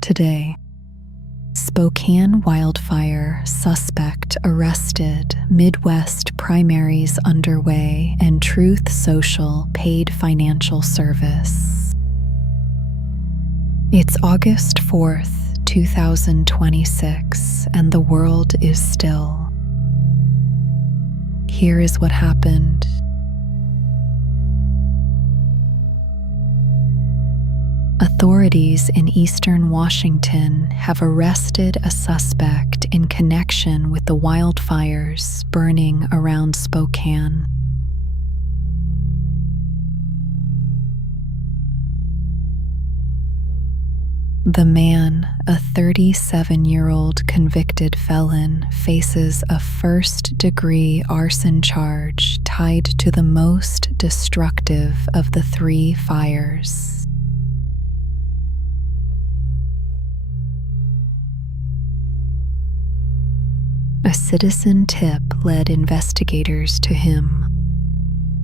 Today, Spokane wildfire suspect arrested, Midwest primaries underway, and Truth Social paid financial service. It's August 4th, 2026, and the world is still. Here is what happened. Authorities in eastern Washington have arrested a suspect in connection with the wildfires burning around Spokane. The man, a 37-year-old convicted felon, faces a first-degree arson charge tied to the most destructive of the three fires. A citizen tip led investigators to him.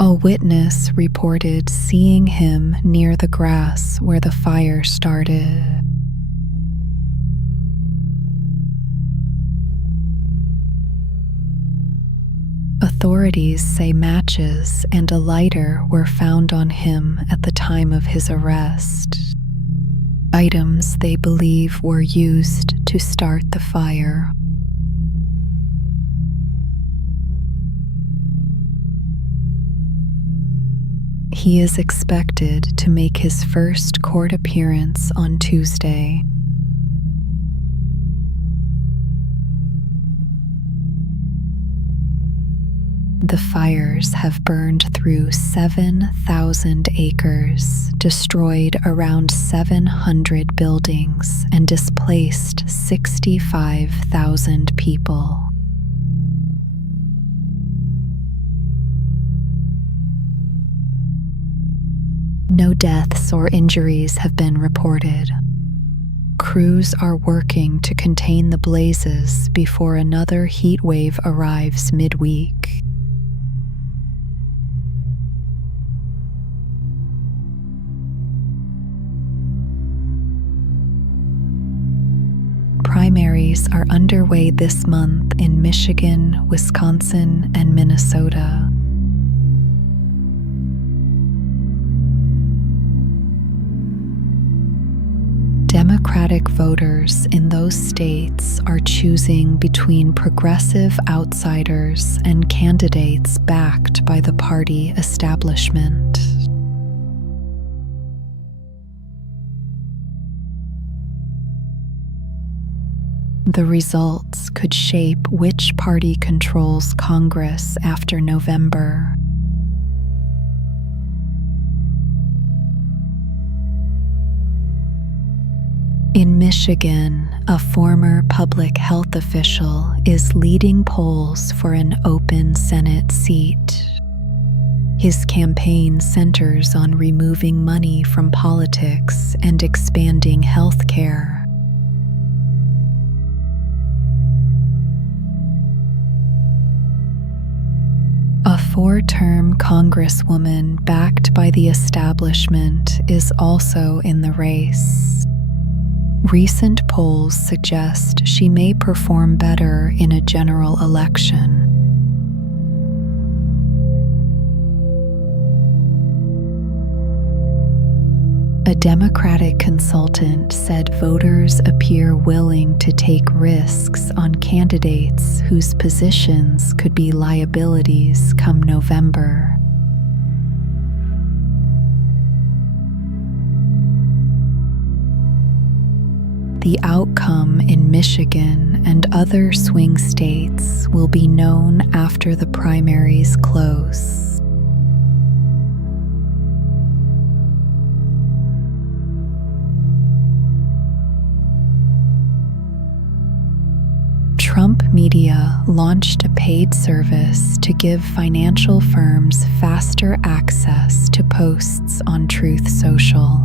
A witness reported seeing him near the grass where the fire started. Authorities say matches and a lighter were found on him at the time of his arrest, items they believe were used to start the fire. He is expected to make his first court appearance on Tuesday. The fires have burned through 7,000 acres, destroyed around 700 buildings, and displaced 65,000 people. No deaths or injuries have been reported. Crews are working to contain the blazes before another heat wave arrives midweek. Primaries are underway this month in Michigan, Wisconsin, and Minnesota. Democratic voters in those states are choosing between progressive outsiders and candidates backed by the party establishment. The results could shape which party controls Congress after November. In Michigan, a former public health official is leading polls for an open Senate seat. His campaign centers on removing money from politics and expanding health care. A four-term congresswoman backed by the establishment is also in the race. Recent polls suggest she may perform better in a general election. A Democratic consultant said voters appear willing to take risks on candidates whose positions could be liabilities come November. The outcome in Michigan and other swing states will be known after the primaries close. Trump Media launched a paid service to give financial firms faster access to posts on Truth Social.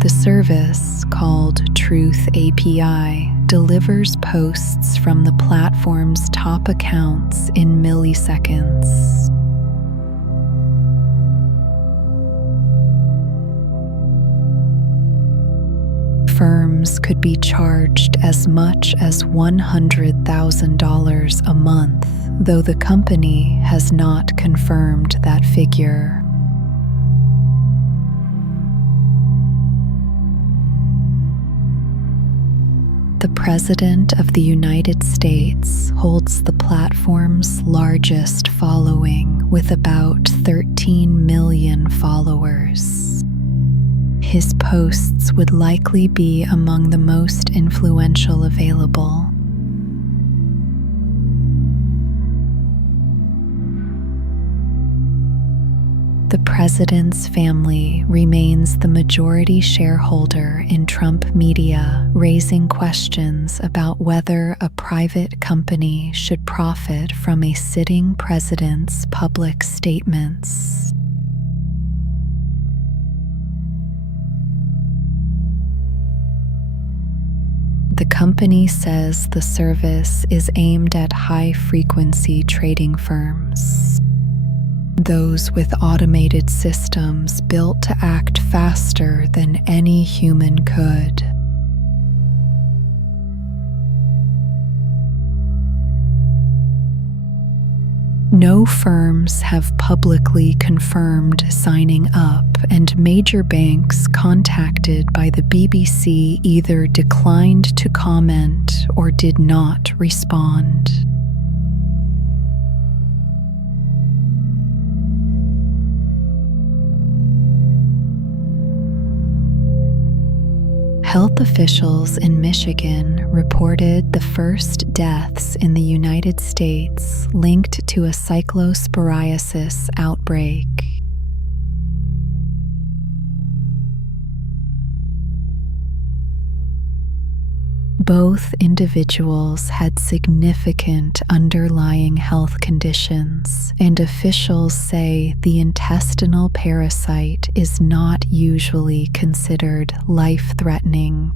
The service, called Truth API, delivers posts from the platform's top accounts in milliseconds. firms could be charged as much as $100,000 a month, though the company has not confirmed that figure. The President of the United States holds the platform's largest following with about 13 million followers. His posts would likely be among the most influential available. The president's family remains the majority shareholder in Trump media, raising questions about whether a private company should profit from a sitting president's public statements. The company says the service is aimed at high-frequency trading firms, those with automated systems built to act faster than any human could. No firms have publicly confirmed signing up, and major banks contacted by the BBC either declined to comment or did not respond. Health officials in Michigan reported the first deaths in the United States linked to a cyclosporiasis outbreak. Both individuals had significant underlying health conditions, and officials say the intestinal parasite is not usually considered life-threatening.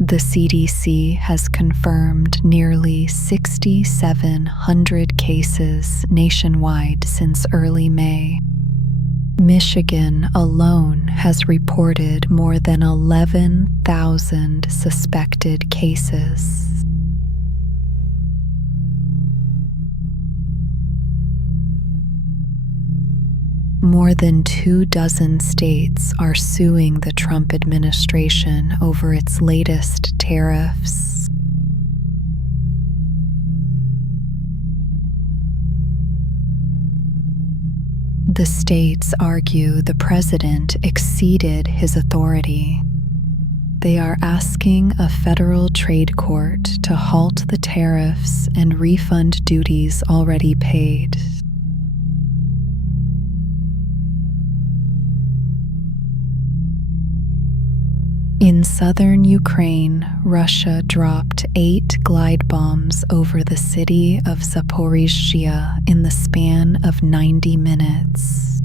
The CDC has confirmed nearly 6,700 cases nationwide since early May. Michigan alone has reported more than 11,000 suspected cases. More than 24 states are suing the Trump administration over its latest tariffs. The states argue the president exceeded his authority. They are asking a federal trade court to halt the tariffs and refund duties already paid. In southern Ukraine, Russia dropped 8 glide bombs over the city of Zaporizhzhia in the span of 90 minutes.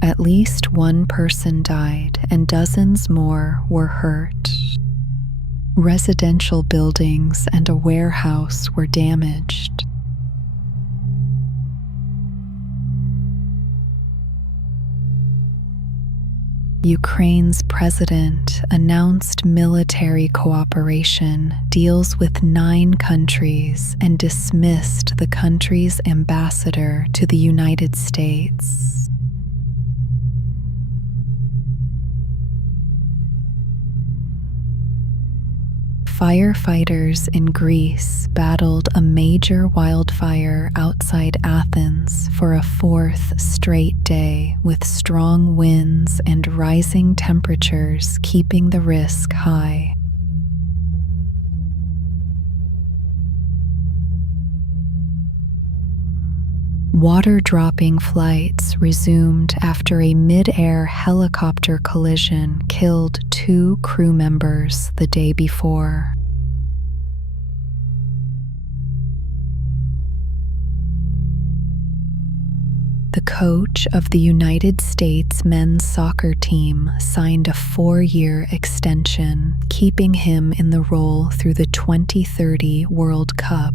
At least one person died and dozens more were hurt. Residential buildings and a warehouse were damaged. Ukraine's president announced military cooperation deals with 9 countries and dismissed the country's ambassador to the United States. Firefighters in Greece battled a major wildfire outside Athens for a 4th straight day, with strong winds and rising temperatures keeping the risk high. Water-dropping flights resumed after a mid-air helicopter collision killed 2 crew members the day before. The coach of the United States men's soccer team signed a 4-year extension, keeping him in the role through the 2030 World Cup.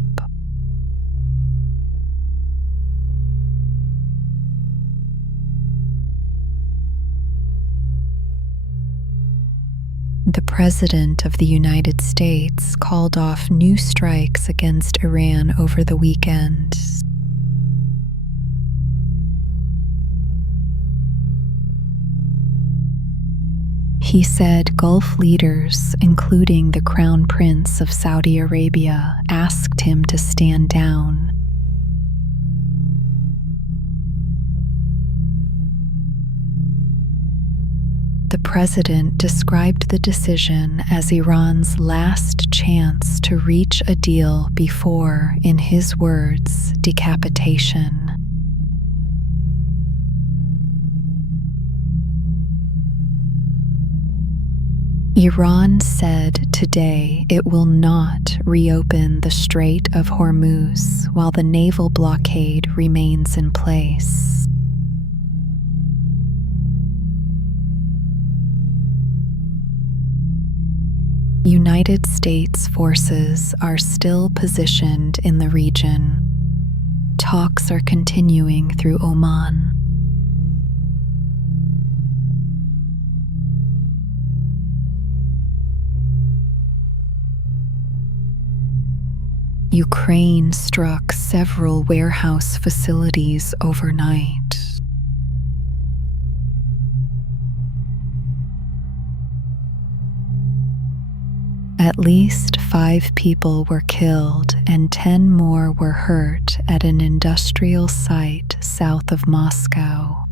The President of the United States called off new strikes against Iran over the weekend. He said Gulf leaders, including the Crown Prince of Saudi Arabia, asked him to stand down. The president described the decision as Iran's last chance to reach a deal before, in his words, decapitation. Iran said today it will not reopen the Strait of Hormuz while the naval blockade remains in place. United States forces are still positioned in the region. Talks are continuing through Oman. Ukraine struck several warehouse facilities overnight. At least 5 people were killed and 10 more were hurt at an industrial site south of Moscow.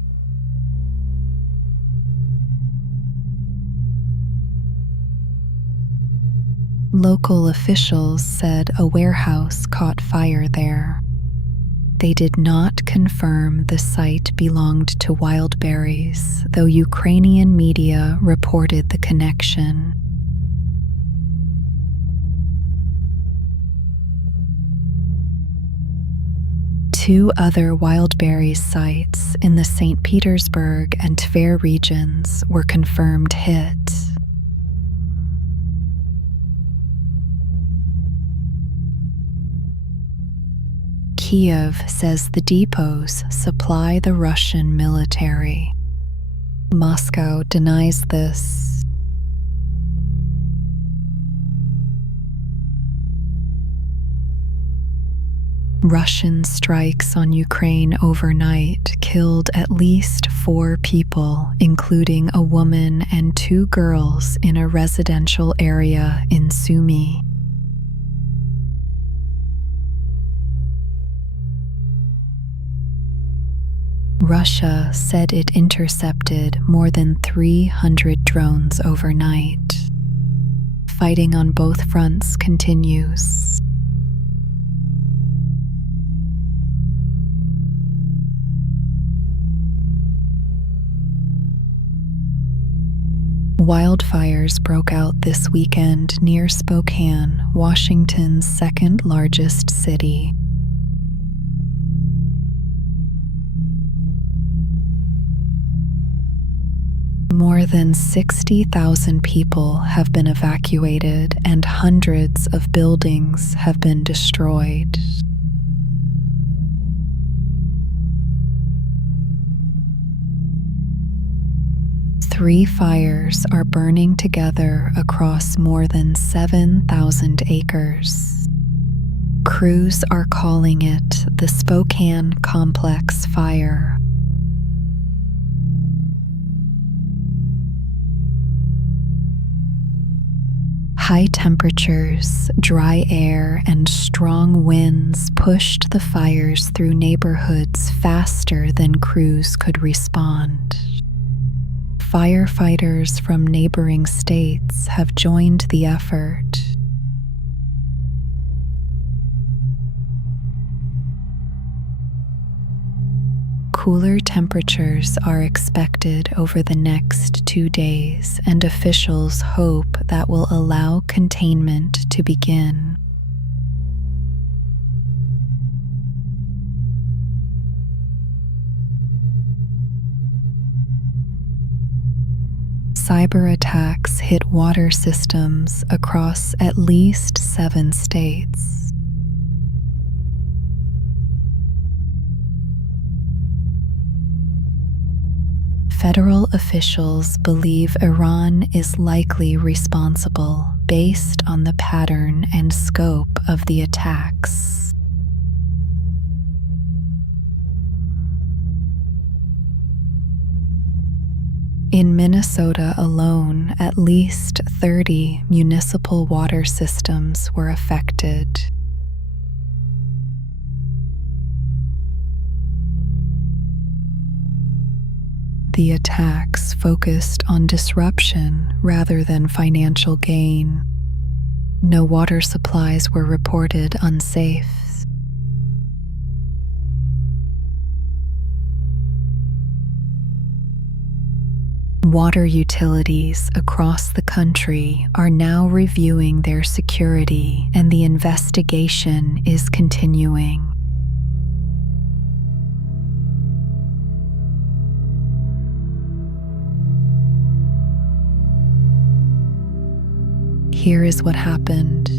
Local officials said a warehouse caught fire there. They did not confirm the site belonged to Wildberries, though Ukrainian media reported the connection. Two other Wildberries sites in the St. Petersburg and Tver regions were confirmed hits. Kiev says the depots supply the Russian military. Moscow denies this. Russian strikes on Ukraine overnight killed at least 4 people, including a woman and 2 girls in a residential area in Sumy. Russia said it intercepted more than 300 drones overnight. Fighting on both fronts continues. Wildfires broke out this weekend near Spokane, Washington's second largest city. More than 60,000 people have been evacuated and hundreds of buildings have been destroyed. Three fires are burning together across more than 7,000 acres. Crews are calling it the Spokane Complex Fire. High temperatures, dry air, and strong winds pushed the fires through neighborhoods faster than crews could respond. Firefighters from neighboring states have joined the effort. Cooler temperatures are expected over the next 2 days, and officials hope that will allow containment to begin. cyberattacks hit water systems across at least 7 states. Federal officials believe Iran is likely responsible based on the pattern and scope of the attacks. In Minnesota alone, at least 30 municipal water systems were affected. The attacks focused on disruption rather than financial gain. No water supplies were reported unsafe. Water utilities across the country are now reviewing their security, and the investigation is continuing. Here is what happened.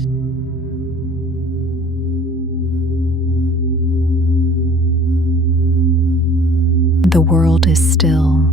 The world is still.